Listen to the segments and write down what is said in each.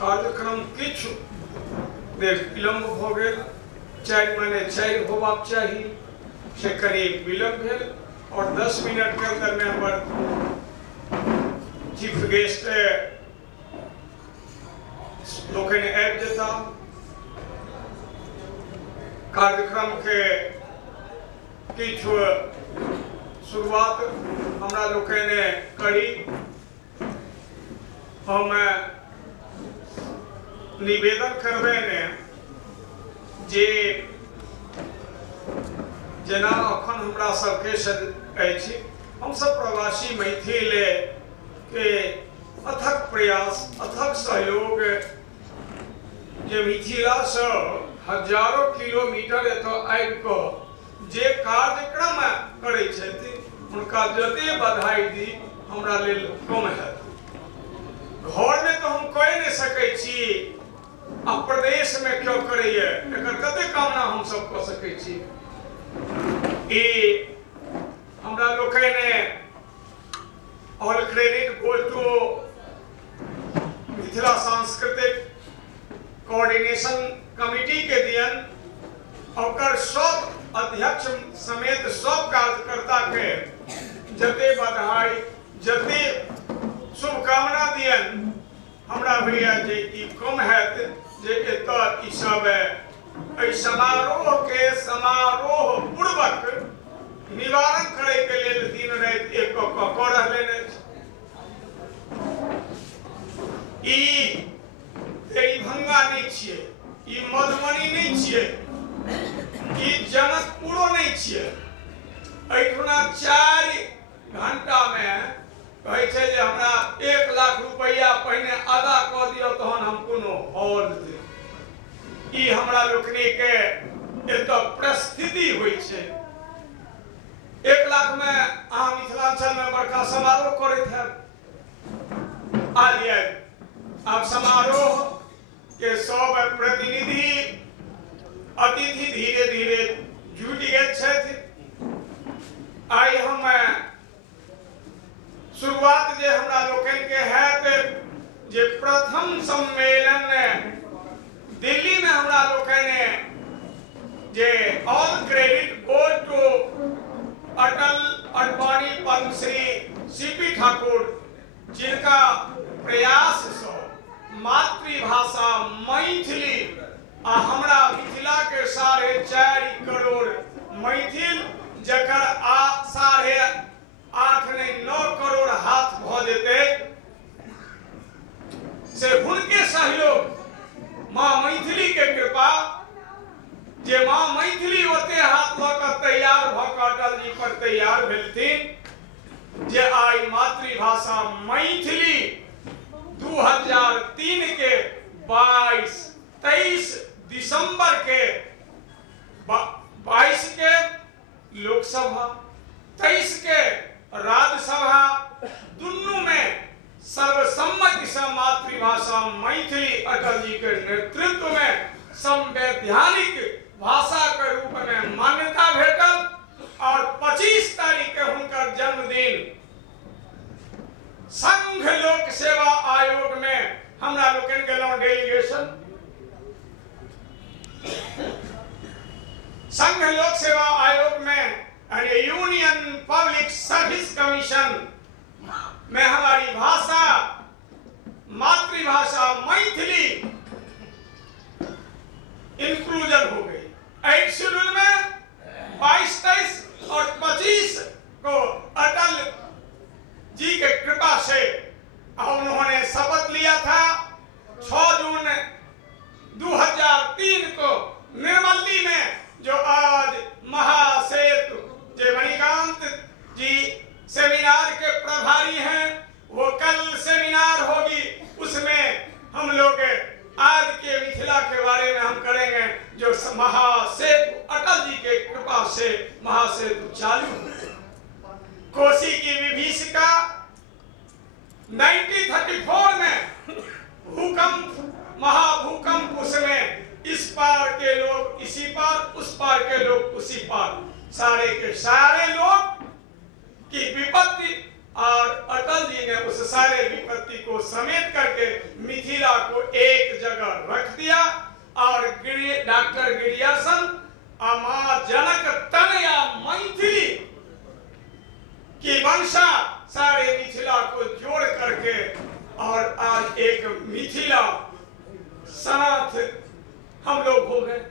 कार्यक्रम किछु देर विलम्ब भ गेल, 4 माने 4 होबाक चाही से करीब विलम्ब भेल और 10 मिनट के अंदर में हमर चीफ गेस्ट लोकनि आबि जेता। कार्यक्रम के किछु शुरुआत हमरा लोकनि करी। हम निवेदन करबेने जे जेना अखन हमरा सबके अछि, हम सब प्रवासी मैथिल के अथक प्रयास, अथक सहयोग जे मिथिला से हजारों किलोमीटर एतऽ आबि कऽ जे कार्यक्रम करै छथि हुनका जते बधाई दी हमरा लेल कम हैत। घर में तो हम कह नहीं सकै छी, आ प्रदेश में क्यों करैए एकर कते कामना हम सब कह सकै छी। ई हमरा लोकनि all credit goes to Mithila सांस्कृतिक कोऑर्डिनेशन कमिटी के दियन, और सब अध्यक्ष समेत सब कार्यकर्ता के जते बधाई जते शुभकामना दियन। हमरा भैया जे ई कम हैत जे एतऽ ई सब एहि समारोह के समारोह पूर्वक निवारण करे के लेल दिन राति एक कऽ रहले ई भंगा नहीं छियै, ई मधुबनी नहीं छियै, ई जनकपुरो नहीं छियै। एहिठुना 4 घंटा में कहे छै जे हमरा 1 लाख रुपया पहिने अदा कऽ दियौ तहन हम कोनो हॉल देब। ई हमरा लोकनि के एतऽ परिस्थिति होइ छै। 1 लाख में अहाँ मिथिलांचल में बड़का समारोह करैत हैब। आलिए आब समारोह के सब प्रतिनिधि अतिथि धीरे धीरे जुटि गेल छथि। आइ हम शुरुआत जे हमरा लोकनि के हैत जे प्रथम सम्मेलन दिल्ली में हमरा लोकनि जे all credit goes to Atal Advani Padmashri CP Thakur, जिनका प्रयास से मातृभाषा मैथिली आ हमरा मिथिला के 4.5 करोड़ मैथिल जकर 8.5 नहीं 9 करोड़ हाथ भ जेते से हुनके सहयोग माँ मैथिली के कृपा जे माँ मैथिली ओते हाथ लऽ कऽ तैयार भ कऽ अटल जी पर तैयार भेलथिन जे आई मातृभाषा मैथिली 2003 के 23 दिसंबर के 22 के लोकसभा 23 के राज्यसभा दुनू में सर्वसम्मति से मातृभाषा मैथिली अटल जी के नेतृत्व में संवैधानिक भाषा के रूप में मान्यता भेटल और 25 तारीख के हुनकर जन्मदिन संघ लोक सेवा आयोग में हमरा लोकनि गेलौं डेलीगेशन। संघ लोक सेवा आयोग में सर्विस कमीशन में हमारी भाषा, मातृभाषा मैथिली इंक्लूजन हो गई। 8 शेड्यूल में 22, 23 और 25 को अटल जी के कृपा से उन्होंने शपथ लिया था। 6 जून 2003 को निर्मली में, जो आज महासेतु जे मणिकांत जी सेमिनार के प्रभारी हैं, वो कल सेमिनार होगी, उसमें हम लोग आज के मिथिला के बारे में हम करेंगे, जो महासेतु अटल जी के कृपा से महासेतु चालू है। कोसी की विभीषिका 1934 में भूकंप, महाभूकंप, उसमें इस पार के लोग इसी पार, उस पार के लोग उसी पार, सारे के सारे लोग की विपत्ति, और अटल जी ने उस सारे विपत्ति को समेट करके मिथिला को एक जगह रख दिया। और डॉक्टर गिरियर्सन मां जनक तनया मैथिली की वंशा सारे मिथिला को जोड़ करके, और आज एक मिथिला सनाथ हम लोग हो गए।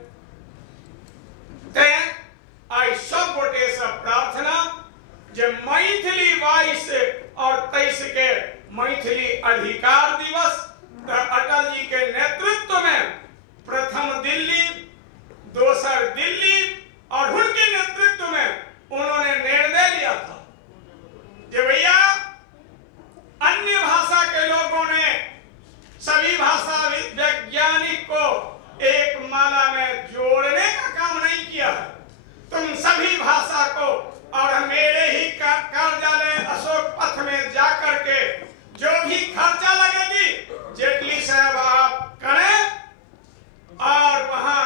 आई सब गोटे से प्रार्थना जे मैथिली 22 और 23 के मैथिली अधिकार दिवस अटल जी के नेतृत्व में प्रथम दिल्ली, दोसर दिल्ली, और उनके नेतृत्व में उन्होंने निर्णय लिया था कि भैया अन्य भाषा के लोगों ने सभी भाषा वैज्ञानिक को एक माला में जोड़ने का काम नहीं किया है। तुम सभी भाषा को, और मेरे ही कार्यालय अशोक पथ में जाकर के जो भी खर्चा लगेगी जेटली साहब आप करें, और वहां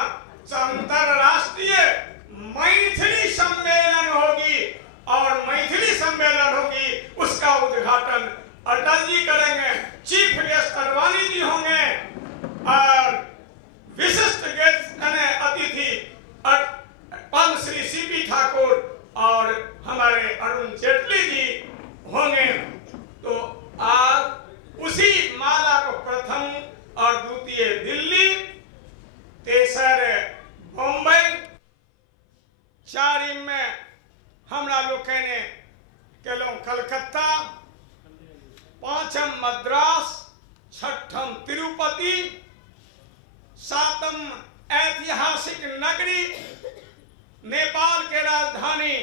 अंतरराष्ट्रीय मैथिली सम्मेलन होगी, और मैथिली सम्मेलन होगी, उसका उद्घाटन अटल जी करेंगे, चीफ गेस्ट अडवाणी जी होंगे, और विशिष्ट गेस्ट अतिथि पद्मश्री सीपी ठाकुर और हमारे अरुण जेटली जी होंगे। तो आज उसी माला को प्रथम और द्वितीय दिल्ली, तेसर बम्बई, चारिम में हमरा लोग कहने केलों कलकत्ता, पांचम मद्रास, छठम तिरुपति, सातम ऐतिहासिक नगरी नेपाल के राजधानी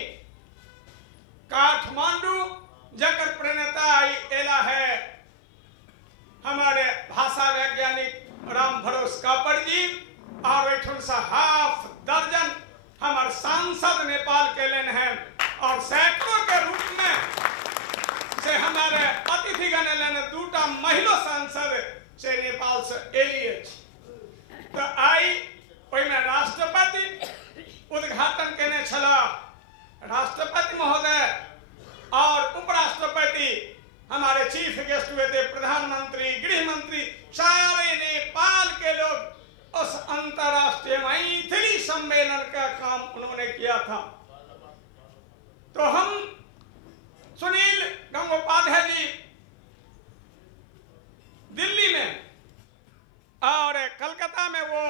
काठमांडू, जकर प्रणेता एला है हमारे भाषा वैज्ञानिक राम भरोस कापड़ जी, और हाफ दर्जन हमारे सांसद नेपाल के लेन हैं, और सैकड़ों के रूप में से हमारे अतिथिगण लेने 2टा महिला सांसद से नेपाल से एलिए। तो आई में राष्ट्रपति उद्घाटन करने छला, राष्ट्रपति महोदय और उपराष्ट्रपति हमारे चीफ गेस्ट हुए थे, प्रधानमंत्री, गृह मंत्री, सारे नेपाल के लोग उस अंतरराष्ट्रीय मैथिली सम्मेलन का काम उन्होंने किया था। तो हम सुनील गंगोपाध्याय जी दिल्ली में और कलकत्ता में वो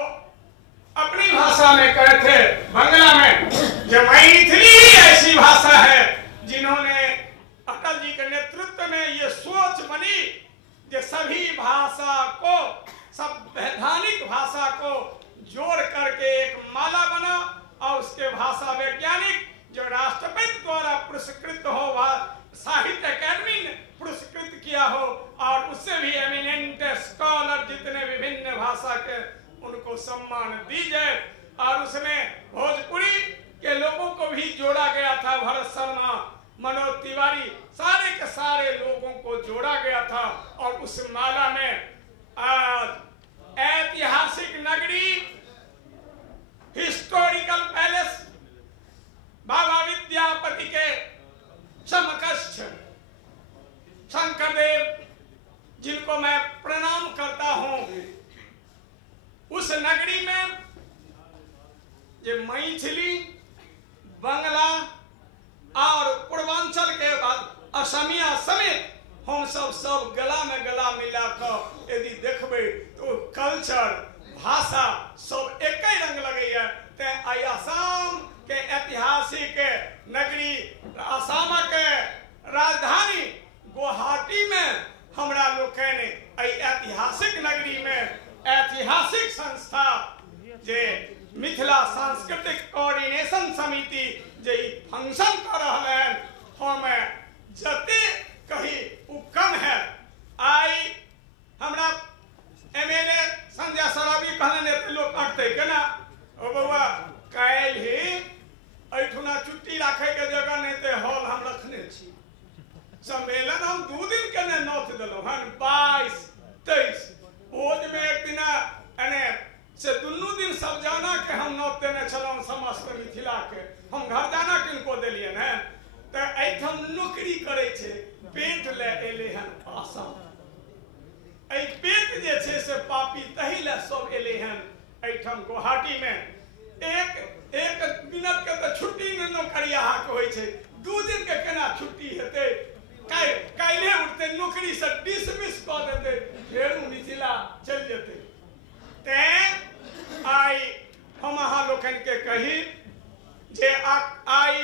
अपनी भाषा में कहे थे, बंगला में, जो मैथिली ऐसी भाषा है जिन्होंने अटल जी के नेतृत्व में ये सोच बनी कि सभी भाषा को, संवैधानिक भाषा को जोड़ करके एक माला बना, और उसके भाषा वैज्ञानिक जो राष्ट्रपति द्वारा पुरस्कृत हो, साहित्य अकादमी ने पुरस्कृत किया हो, और उससे भी एमिनेंट स्कॉलर जितने विभिन्न भाषा के उनको सम्मान दी जाए। और उसमें भोजपुरी के लोगों को भी जोड़ा गया था, भरत शर्मा, मनोज तिवारी, सारे के सारे लोगों को जोड़ा गया था। और उस माला में आज ऐतिहासिक नगरी, हिस्टोरिकल पैलेस, बाबा विद्यापति के समकक्ष शंकरदेव जिनको मैं प्रणाम करता हूं, उस नगरी में ये मैथिली, बंगला और पूर्वांचल के सब गला में गला मिला कर यदि देखबे तो कल्चर भाषा सब एक ही रंग लगैया। ते आई आसाम के ऐतिहासिक नगरी, आसाम के राजधानी गुवाहाटी में हमरा लोकनि ऐतिहासिक नगरी में ऐतिहासिक संस्था जे मिथिला सांस्कृतिक कोऑर्डिनेशन समिति जे फंक्शन कर रहा है, हम जते कही उ कम है। आई हमरा एमएलए संजय सराबी कहने लोग अटते केना ओ बउआ काल ही एठुना छुट्टी राखे के जगह नहीं ते हॉल हम रखने छी। सम्मेलन हम 2 दिन के ने नोट देलो हन 22 23 ओज में एक दिन अने से दुनू दिन सब जाना के हम नोट देने छलौं समस्त मिथिला के। हम घर जाना किनको देलियन है त एठम नौकरी करे छे पेट ले एले हन आसाम। ए पेट जे छे से पापी तही ले सब एले हन एठम गुवाहाटी में। एक मिनट के त छुट्टी में नौकरिया के होय छे, 2 दिन के केना छुट्टी हेते। काल्हे उठते नौकरी से डिसमिस कर देते, फेर मिथिला चल जेते। ते आई हम अहाँ लोकन के कही जे आई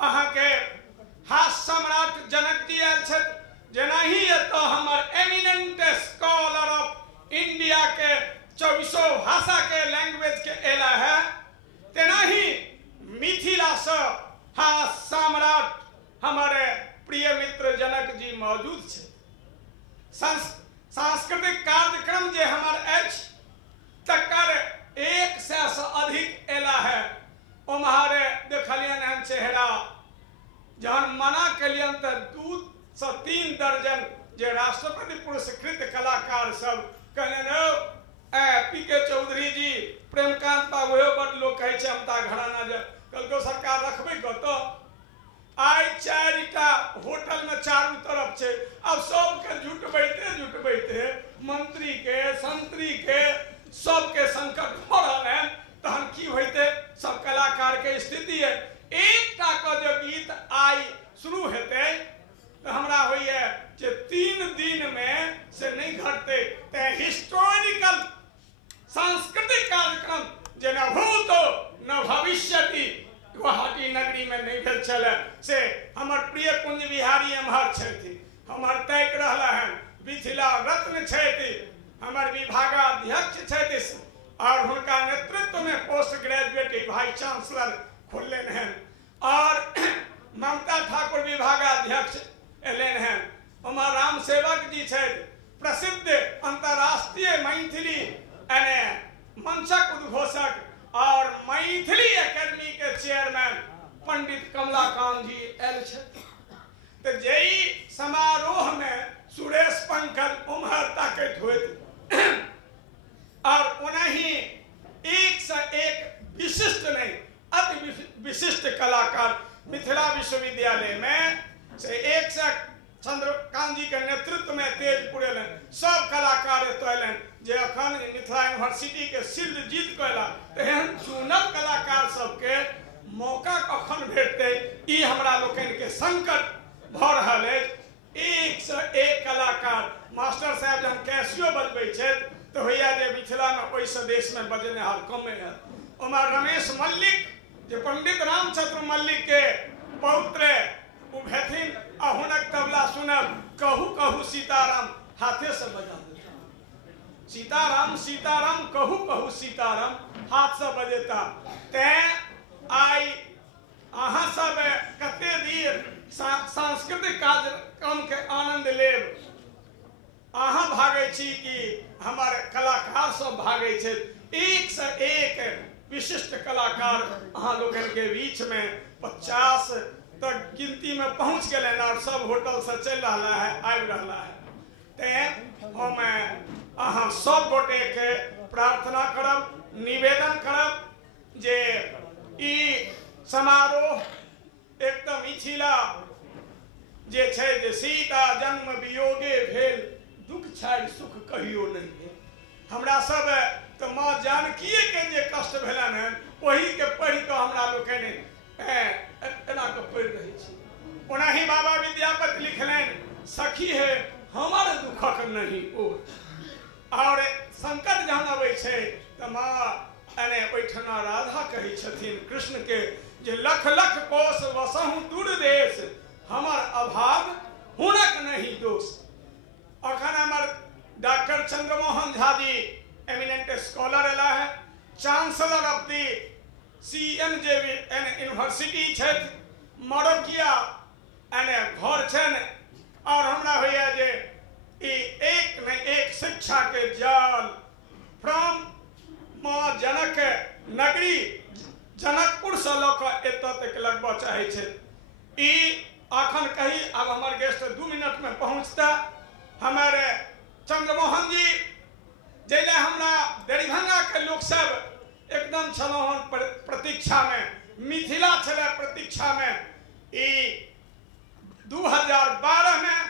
अहाँ के हास्य सम्राट जनक जी आयल छथि, जेनाही एतऽ हमर एमिनेंट स्कॉलर ऑफ इंडिया के 24 भाषा के लैंग्वेज के एला है, तेनाही मिथिला से हास्य सम्राट हमारे प्रिय मित्र जनक जी मौजूद छे। सांस्कृतिक कार्यक्रम जे हमार अछि तकर 100 से अधिक एला है। ओम्हारे देखलियन हम चेहरा जहन मना कलियन त 2 से 3 दर्जन जे राष्ट्रपति पुरस्कृत कलाकार सब कहलन पीके चौधरी जी, प्रेमकांत बाबू बड़ लोग कहे छे अमता घराना जे कलको सरकार रखबे कतो। आई 4टा होटल में चारों तरफ छे, अब सबके जुटबैते मंत्री के संतरी के सबके संकट हो रहा है। तहन की होते सब कलाकार के स्थिति है। एकटा का जो गीत आई शुरू हेते तो हमरा होइए जे 3 दिन में से नहीं घटते। ते हिस्टोरिकल सांस्कृतिक कार्यक्रम जे न भूतो न भविष्यति गुवाहाटी नगरी में नहीं भेल छले से हमर प्रिय कुंज बिहारी एम्हर छथि, हमर तैक रहला हन मिथिला रत्न छथि, हमर विभागाध्यक्ष छथि और हुनका नेतृत्व में पोस्ट ग्रेजुएट वाइस चांसलर खोलन हैं और ममता ठाकुर विभागाध्यक्ष एलन हैं। हमर राम सेवक जी छथि, प्रसिद्ध अंतरराष्ट्रीय मैथिली मंचक उद्घोषक और मैथिली एकेडमी के चेयरमैन पंडित कमलाकांत जी आयल छथि। तो जई समारोह में सुरेश पंकज उम्हर ताकत होत और उन्हीं एक से एक विशिष्ट नहीं अति विशिष्ट कलाकार मिथिला विश्वविद्यालय में से एक से चंद्रकांत जी के नेतृत्व में तेजपुर एलन। सब कलाकार एतलन जे अखन मिथिला यूनिवर्सिटी के सिल्ड जीत कला तेहन चुनल कलाकार सबके मौका कखन भेटते ई हमरा लोकन के संकट भ रहल है। एक से एक कलाकार मास्टर साहब जब कैसियो बजबै छै तो होइया जे मिथिला में ओइ से देश में बजने हाल कमे है। उमर रमेश मल्लिक जे पंडित रामचंद्र मल्लिक के पौत्र उभेथिन आ हुनक तबला सुनब कहू कहू सीताराम हाथे से बजा देता। सीताराम सीताराम कहू कहू सीताराम हाथ से बजेता। ते आई अहाँ सब कते देर सांस्कृतिक कार्यक्रम के आनंद लेब, अहाँ भागे छी कि हमारे कलाकार सब भागे छे। एक से एक विशिष्ट कलाकार अहाँ लोगन के बीच में 50 तक गिनती में पहुंच गए और सब होटल से चल रहा है आबि रहा है। ते हम अहाँ सब गोटे के प्रार्थना करब, निवेदन करब जे ई समारोह एकदम मिथिला जे छै जे सीता जन्म वियोगे भेल दुख छाड़ सुख कहियो नहीं। हमरा सब तो माँ जानकीए के जे कष्ट भेलन है वही के पढ़ के हमरा लोकनि एना के पढ़ रही छी। ओनाही बाबा विद्यापति लिखलन सखी है हमर दुखक नहीं ओ। और संकट जहन अबै छै त माँ एने ओहिठना राधा कहै छथिन कृष्ण के जे लख लख कोस वसहु दूर देश, हमर अभाव हुनक नहीं दोष। अखन हमर doctor Chandramohan Jha ji eminent scholar एला है, chancellor of the CMJ university छथि, मरोकिया एने घर छनि। और हमरा होइया जे एक न एक शिक्षा के जाल फ्रॉम माँ जनक नगरी जनकपुर से लऽ कऽ एतऽ तक लगबऽ चाहै छै। अखन कही अब हमारे गेस्ट 2 मिनट में पहुँचता। हमारे चंद्रमोहन जी जैसे हमरा दरिभंगा के लोग सब एकदम छलहुँ प्रतीक्षा में, मिथिला छलै प्रतीक्षा में। 2012 में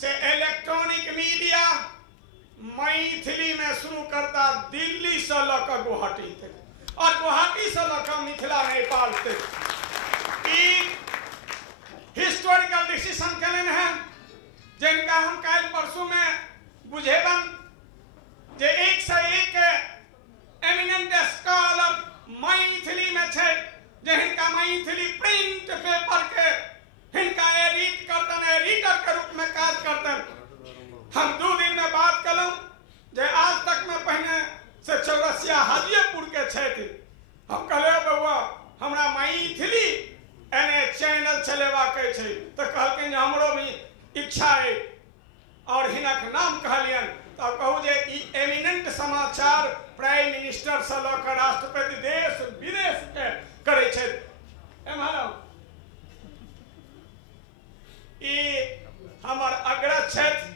से इलेक्ट्रॉनिक मीडिया मैथिली में शुरू करता दिल्ली से लऽ कऽ गुवाहाटी तक, और गुवाहाटी से लऽ कऽ मिथिला नेपाल तक हिस्टोरिकल डिसीजन करें हैं, जिनका हम कल परसों में बुझेबन जे एक से एक एमिनेंट स्कॉलर मैथिली में छे, जे हिनका मैथिली प्रिंट पेपर के हिनका एडिट करतन, एडिटर के रूप में काज करतन। हम 2 दिन में बात कलूं जे आज तक में पहले से चौरसिया हाजीपुर के छथि। हम कहले बउआ हमरा मैथिली एने चैनल चलेवा के छै, तो कहलकिन हमरो भी इच्छा है। और हिनक नाम कहलियन तो कहू जे एमिनेंट समाचार प्राइम मिनिस्टर से लऽ कऽ राष्ट्रपति देश विदेश के करे छै। हमर अग्रज छथि,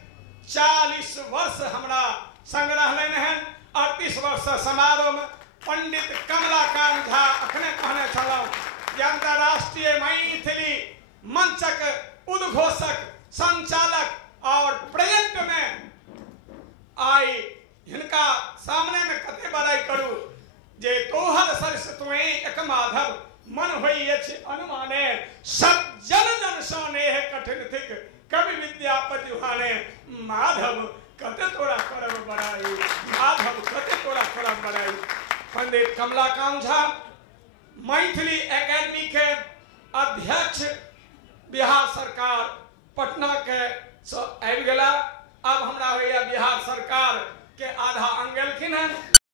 40 वर्ष हमरा संग रहलनि हैं। 38 वर्ष समारोह में पंडित कमलाकांत झा अखने कहने छलहुँ जे अंतर्राष्ट्रीय मैथिली मंचक उद्घोषक, संचालक और प्रेजेंट में आई हिनका सामने में कते बड़ाई करू जे तोहर सरस तुए एक माधव मन होई अछि अनुमाने, सब जन जन सोने है कठिन थिक कवि विद्यापति भाने। माधव कते तोरा करब बड़ाई, माधव कते तोरा करब बड़ाई। पंडित कमलाकांत झा मैथिली एकेडमी के अध्यक्ष बिहार सरकार पटना के आबि गेला।